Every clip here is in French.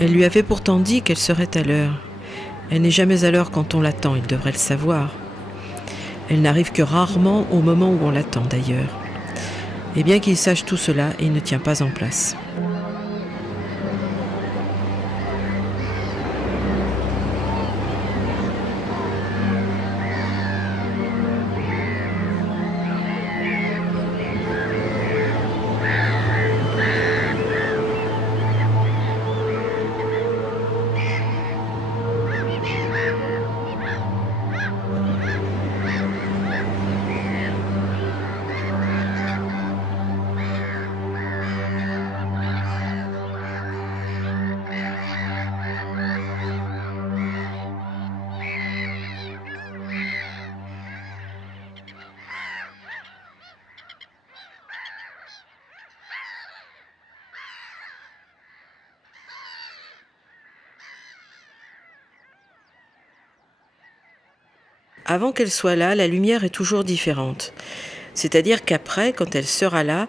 Elle lui avait pourtant dit qu'elle serait à l'heure. Elle n'est jamais à l'heure quand on l'attend, il devrait le savoir. Elle n'arrive que rarement au moment où on l'attend d'ailleurs. Et bien qu'il sache tout cela, il ne tient pas en place. Avant qu'elle soit là, la lumière est toujours différente. C'est-à-dire qu'après, quand elle sera là,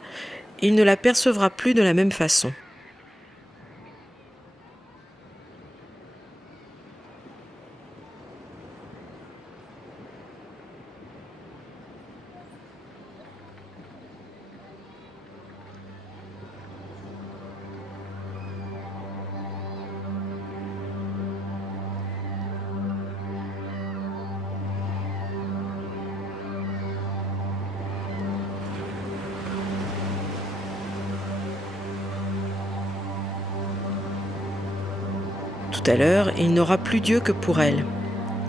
il ne la percevra plus de la même façon. Tout à l'heure, il n'aura plus Dieu que pour elle.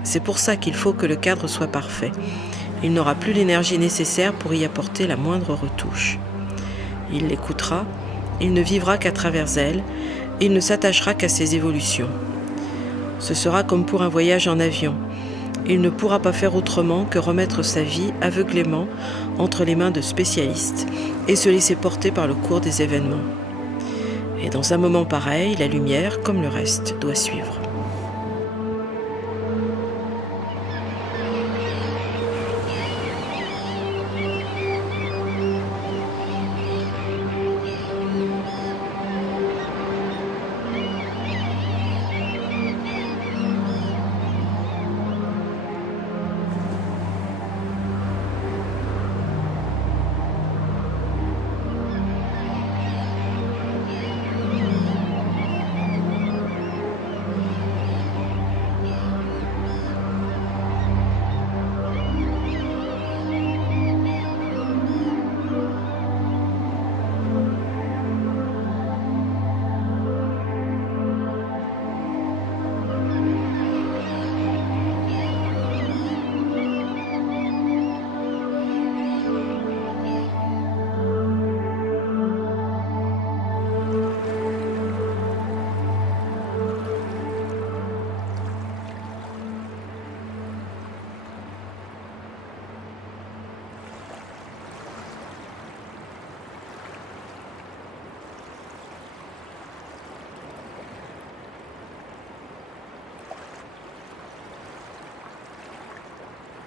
C'est pour ça qu'il faut que le cadre soit parfait. Il n'aura plus l'énergie nécessaire pour y apporter la moindre retouche. Il l'écoutera, il ne vivra qu'à travers elle, il ne s'attachera qu'à ses évolutions. Ce sera comme pour un voyage en avion. Il ne pourra pas faire autrement que remettre sa vie aveuglément entre les mains de spécialistes et se laisser porter par le cours des événements. Et dans un moment pareil, la lumière, comme le reste, doit suivre.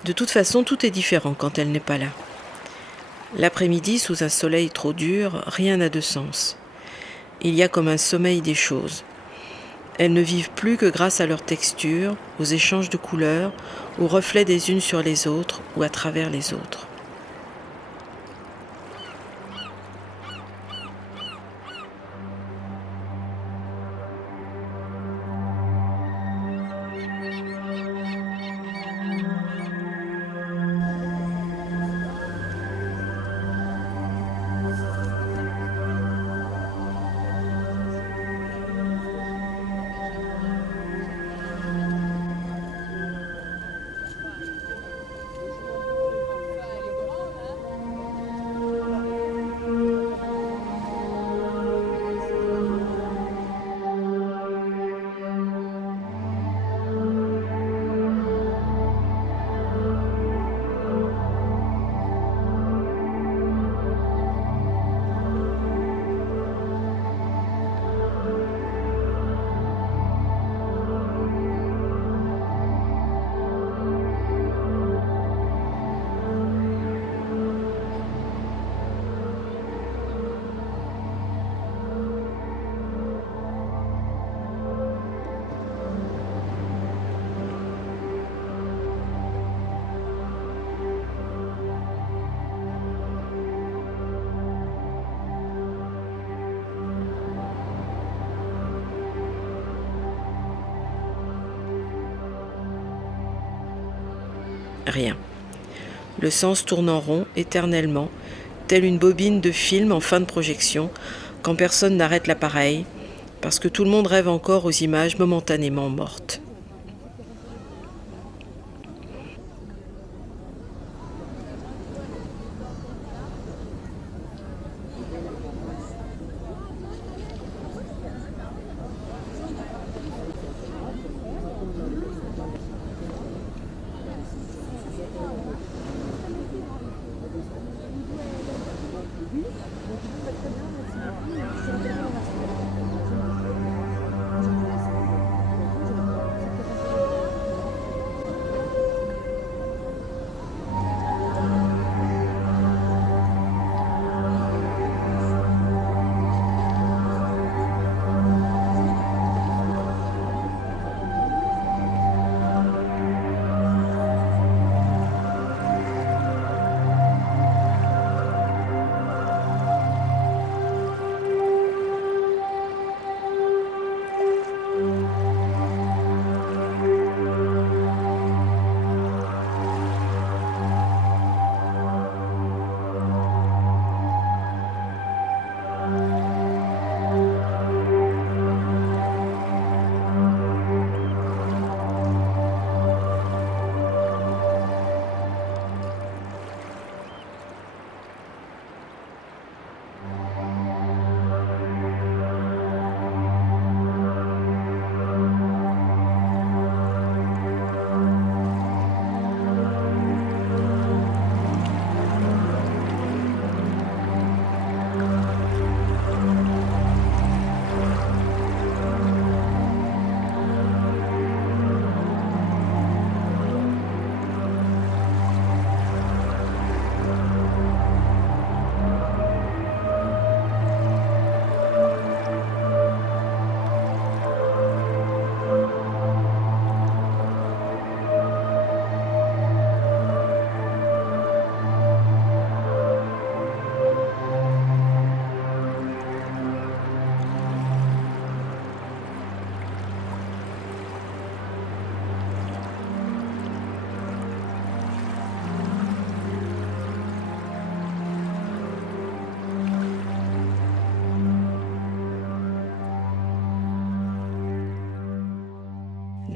De toute façon, tout est différent quand elle n'est pas là. L'après-midi, sous un soleil trop dur, rien n'a de sens. Il y a comme un sommeil des choses. Elles ne vivent plus que grâce à leur texture, aux échanges de couleurs, aux reflets des unes sur les autres ou à travers les autres. Rien. Le sens tourne en rond éternellement, telle une bobine de film en fin de projection, quand personne n'arrête l'appareil, parce que tout le monde rêve encore aux images momentanément mortes.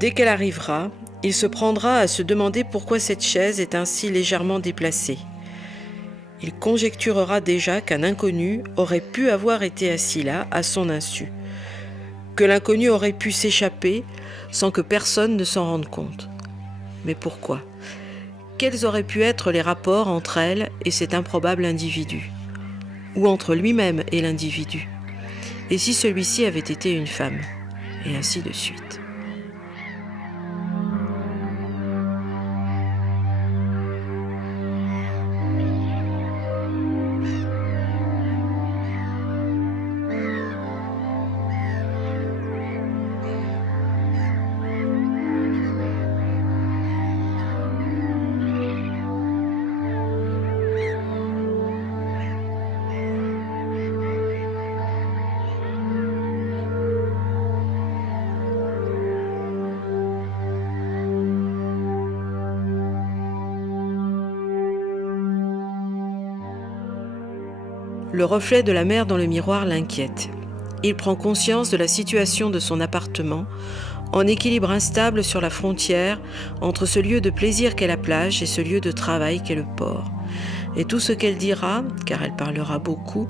Dès qu'elle arrivera, il se prendra à se demander pourquoi cette chaise est ainsi légèrement déplacée. Il conjecturera déjà qu'un inconnu aurait pu avoir été assis là à son insu, que l'inconnu aurait pu s'échapper sans que personne ne s'en rende compte. Mais pourquoi ? Quels auraient pu être les rapports entre elle et cet improbable individu ? Ou entre lui-même et l'individu ? Et si celui-ci avait été une femme ? Et ainsi de suite. Le reflet de la mer dans le miroir l'inquiète. Il prend conscience de la situation de son appartement, en équilibre instable sur la frontière entre ce lieu de plaisir qu'est la plage et ce lieu de travail qu'est le port. Et tout ce qu'elle dira, car elle parlera beaucoup,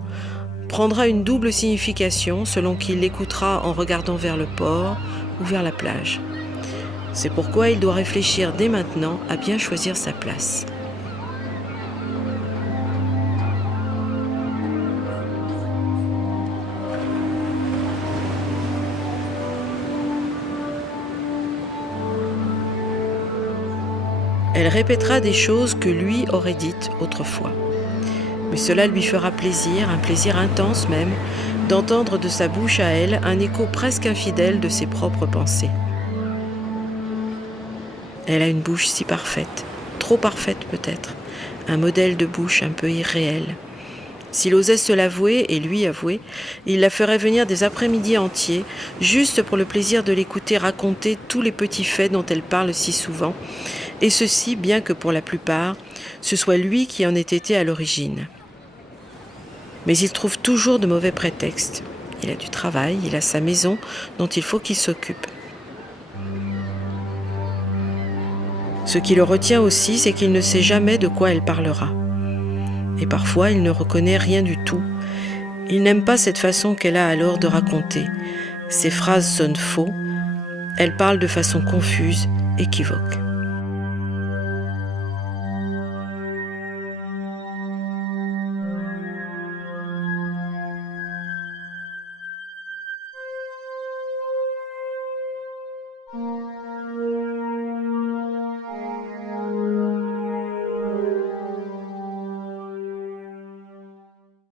prendra une double signification selon qu'il l'écoutera en regardant vers le port ou vers la plage. C'est pourquoi il doit réfléchir dès maintenant à bien choisir sa place. Elle répétera des choses que lui aurait dites autrefois. Mais cela lui fera plaisir, un plaisir intense même, d'entendre de sa bouche à elle un écho presque infidèle de ses propres pensées. Elle a une bouche si parfaite, trop parfaite peut-être, un modèle de bouche un peu irréel. S'il osait se l'avouer et lui avouer, il la ferait venir des après-midi entiers, juste pour le plaisir de l'écouter raconter tous les petits faits dont elle parle si souvent, Et ceci bien que pour la plupart, ce soit lui qui en ait été à l'origine. Mais il trouve toujours de mauvais prétextes. Il a du travail, il a sa maison dont il faut qu'il s'occupe. Ce qui le retient aussi, c'est qu'il ne sait jamais de quoi elle parlera. Et parfois, il ne reconnaît rien du tout. Il n'aime pas cette façon qu'elle a alors de raconter. Ses phrases sonnent faux. Elle parle de façon confuse, équivoque.